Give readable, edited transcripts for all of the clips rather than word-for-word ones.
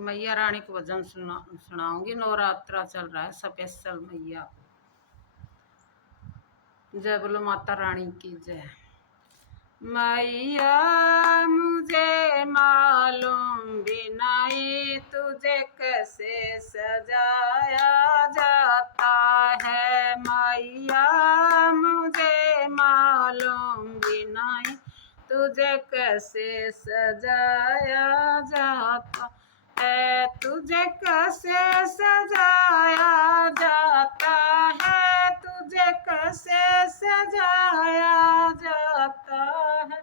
मैया रानी को भजन सुनाऊंगी। नवरात्रा चल रहा है, स्पेशल मैया। जय बोलो माता रानी की जय। मैया मुझे मालूम भी नहीं तुझे कैसे सजाया जाता है। मैया मुझे मालूम भी नहीं तुझे कैसे सजाया जाता है। तुझे कैसे सजाया जाता है, तुझे कैसे सजाया जाता है।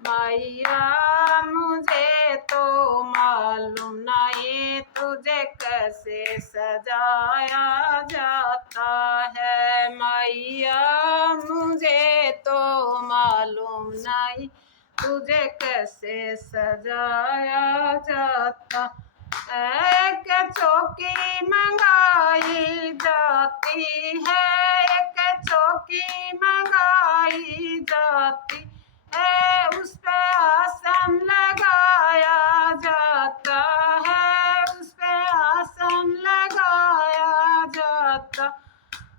मैया मुझे तो मालूम नहीं तुझे कैसे सजाया जाता है। मैया मुझे तो मालूम नहीं तुझे कैसे सजाया जाता है। एक चौकी मंगाई जाती है, एक चौकी मंगाई जाती है, उस पे आसन लगाया जाता है, उस पे आसन लगाया जाता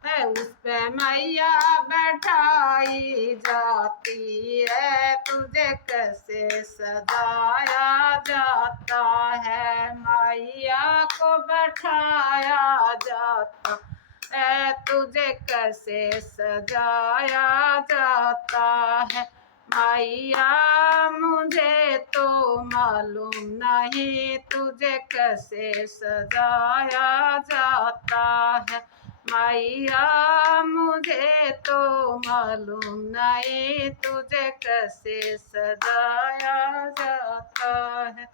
है, उस पे मैया बैठाई जाती है। तुझे कैसे सजाया जाता है, मैया को बैठाया जाता है। तुझे कैसे सजाया जाता है। मैया मुझे तो मालूम नहीं तुझे कैसे सजाया जाता है। मैया मुझे तो मालूम नहीं तुझे कैसे सजाया जाता है।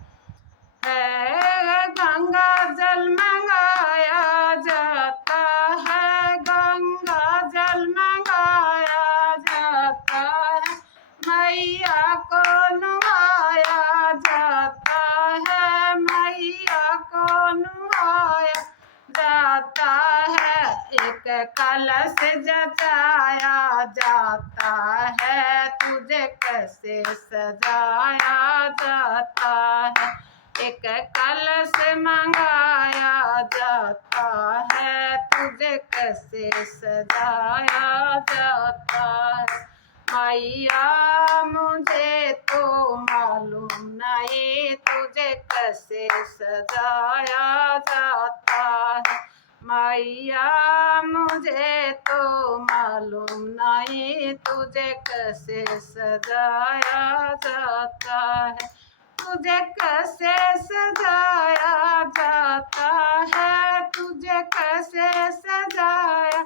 गंगा जल मंगाया जाता है, गंगा जल मंगाया जाता है, मैया को नुहाया जाता है, मैया को नुहाया जाता है। एक कलश जचाया जाता है, तुझे कैसे सजाया जाता है। एक कलश मंगाया जाता है, तुझे कैसे सजाया जाता है। मैया मुझे तो मालूम नहीं तुझे कैसे सजाया जाता है। मैया मुझे तो मालूम नहीं तुझे कैसे सजाया जाता है। तुझे कैसे सजाया जाता है, तुझे कैसे सजाया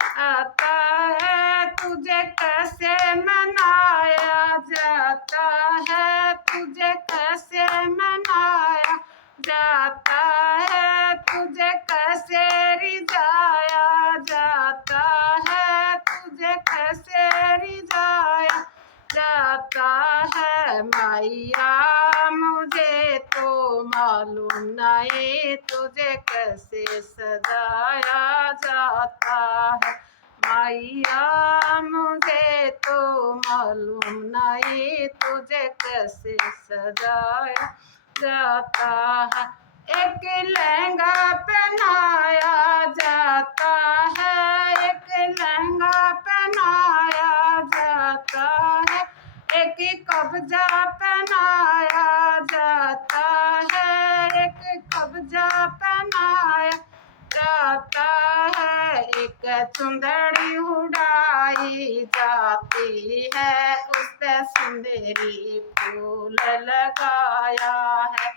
जाता है, तुझे कैसे मनाया जाता है, तुझे कैसे मनाया जाता है, तुझे कैसे रिझाया जाता है, तुझे कैसे रिझाया जाता है। मैया मुझे तो मालूम नहीं तुझे कैसे सजाया जाता है। मैया मुझे तो मालूम नहीं तुझे कैसे सजाया जाता है। एक लहंगा पहनाया जाता है, एक लहंगा पहनाया जाता है, एक कब्जा पहनाया जाता है, एक कब्जा पहनाया जाता है। एक चुंदड़ी उड़ाई जाती है, उस पे सुंदरी फूल लगाया है।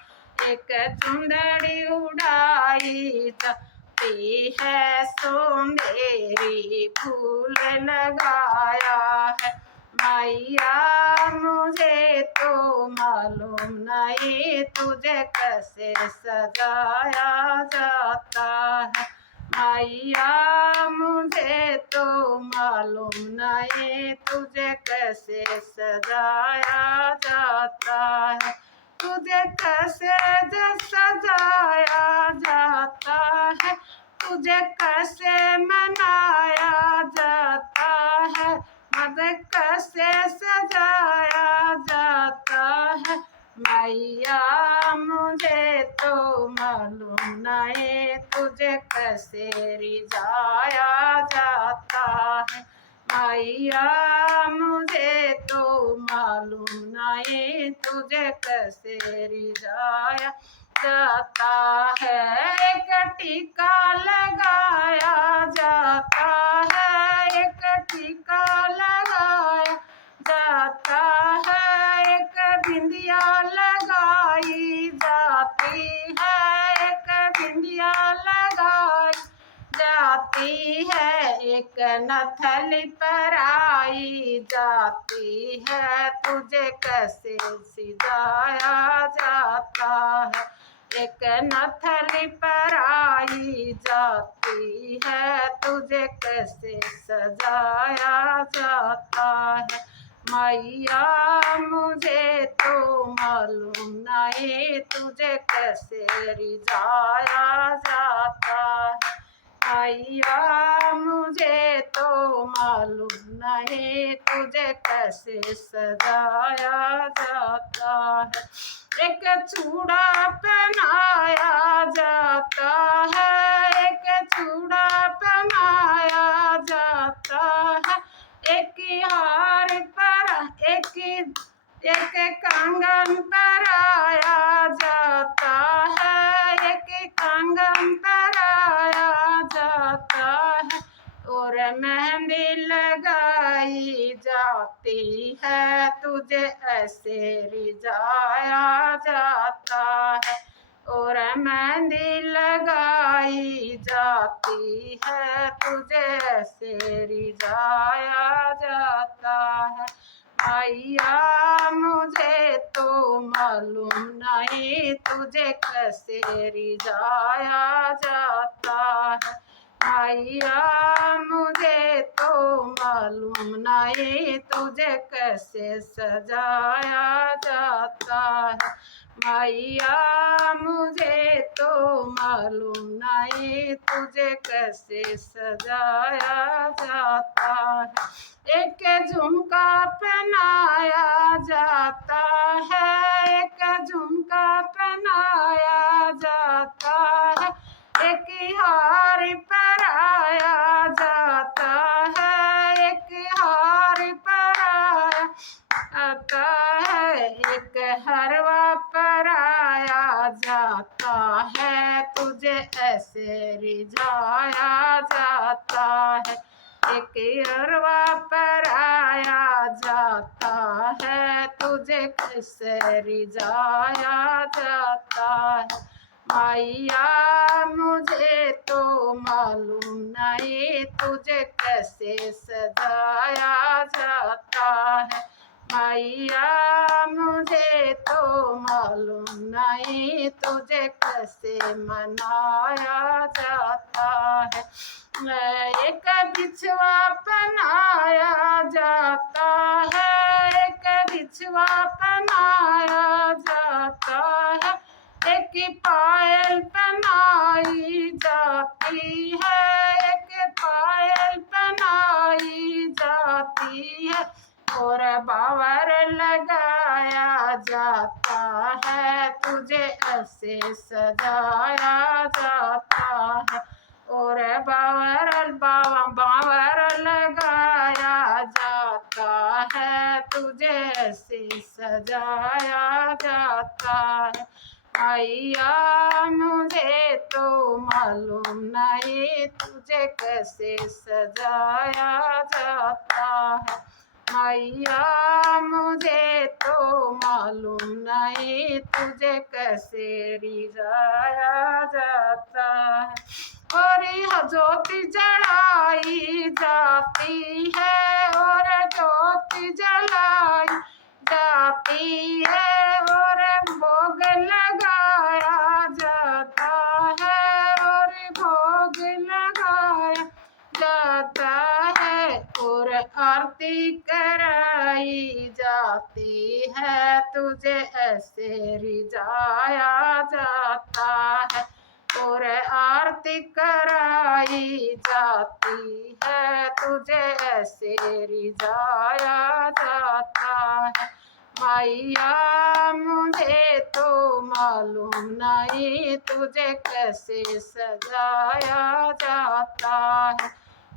एक चुंदड़ी उड़ाई जाती है, सुंदरी फूल लगाया है। मैया मुझे तो मालूम नहीं तुझे कैसे सजाया जाता है। मैया मुझे तो मालूम नहीं तुझे कैसे सजाया जाता है। तुझे कैसे सजाया जाता है, तुझे कैसे मनाया जाता है, मुझे कैसे सजाया जाता है। मैया मुझे तो नहीं तुझे कैसे रिझाया जाता है। मैया मुझे तो मालूम नहीं तुझे कैसे रिझाया जाता है। एक टीका लगाया जाता है, एक टीका लगाया जाता है, एक बिंदिया लगाई जाती है, एक बिंदिया लगाई जाती है, एक नथली पराई जाती है। तुझे कैसे सिजाया जाता है। एक नथली पराई जाती है, तुझे कैसे सजाया जाता है। मैया मुझे तो मालूम नहीं तुझे कैसे रिझाया जाता है। मैया मुझे तो मालूम नहीं तुझे कैसे सजाया जाता है। एक चूड़ा पहनाया जाता है, एक चूड़ा पहनाया जाता है, एक हार पर एक कंगन पहनाया जाता है, एक कंगन पहनाया जाता है, और मेहंदी लगाई जाती है। तुझे ऐसे रिझाया जाता है, और मेहंदी लगाई जाती है। तुझे ऐसे रिझाया जाता है। मैया मुझे तो मालूम नहीं तुझे कैसे रिझाया जाता है। मैया मुझे तो मालूम नहीं तुझे कैसे सजाया जाता है। मैया मुझे तो मालूम नहीं तुझे कैसे सजाया जाता है। एक झुमका पहनाया जाता है, एक झुमका पहनाया जाता है, एक हार पहनाया जाता है, एक हार पहनाया जाता है, एक हरवा पहनाया जाता है। तुझे ऐसे रिझाया जाता है। एक हरवा पहनाया जाता है, तुझे कैसे रिझाया जाता है। मैया मुझे तो मालूम नहीं तुझे कैसे सजाया जाता है। मैया मुझे तो मालूम नहीं तुझे कैसे मनाया जाता है। एक बिछवा पहनाया जाता है, एक बिछवा पहनाया जाता है, एक पायल पहनाई जाती है, एक पायल पहनाई जाती है, और बावर लगाया जाता है। तुझे ऐसे सजाया जाता है, और बावर लगाया जाता है। तुझे ऐसे सजाया जाता है। मैया मुझे तो मालूम नहीं तुझे कैसे सजाया जाता है। मैया मुझे तो मालूम नहीं तुझे कैसे रिझाया जाता है। और यह ज्योति जलाई जाती है, और ज्योति जलाई जाती है, और भोग लगाया जाता है, और भोग लगाया जाता है, और आरती कराई जाती है। तुझे ऐसे रिझाया जाता है, और आरती कराई जाती है। तुझे ऐसे रिझाया जाता है। मैया मुझे तो मालूम नहीं तुझे कैसे सजाया जाता है।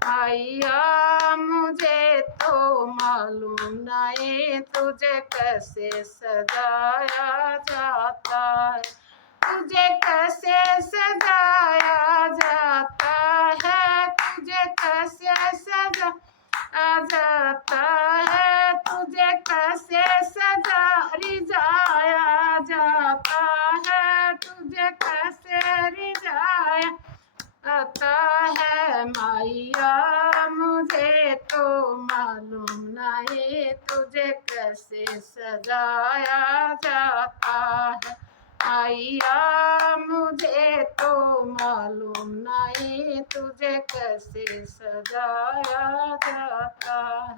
मैया मुझे तो मालूम नहीं तुझे कैसे सजाया जाता है। तुझे कैसे सजाया जाता है, तुझे कैसे सजाया जाता है, तुझे कैसे रिझाया जाता है, तुझे कैसे रिझाया जाता है। मैया मुझे तो मालूम नहीं तुझे कैसे सजाया जाता है। मैया मुझे तो मालूम नहीं तुझे कैसे सजाया जाता है।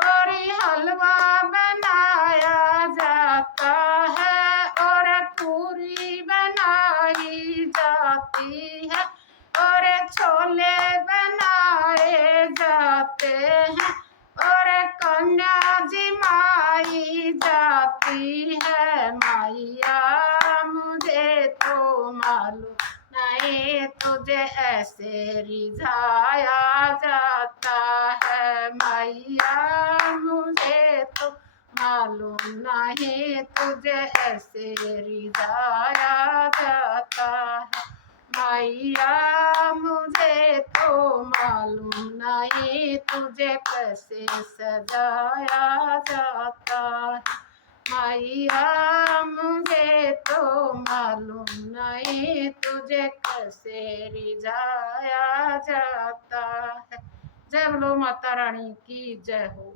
और हलवा बनाया जाता है और पूरी बनाई जाती है और छोले बनाए जाते हैं और कन्या जिमाई जाती है। मैया मुझे तो मालूम नहीं तुझे ऐसे रिझाया जाता है। मैया मुझे तो मालूम नहीं तुझे ऐसे रिझाया जाता है। मैया मुझे तो मालूम नहीं तुझे कैसे सजाया जाता है। मैया मुझे तो मालूम नहीं तुझे कैसे रिझाया जाता है। जय बोलो माता रानी की जय हो।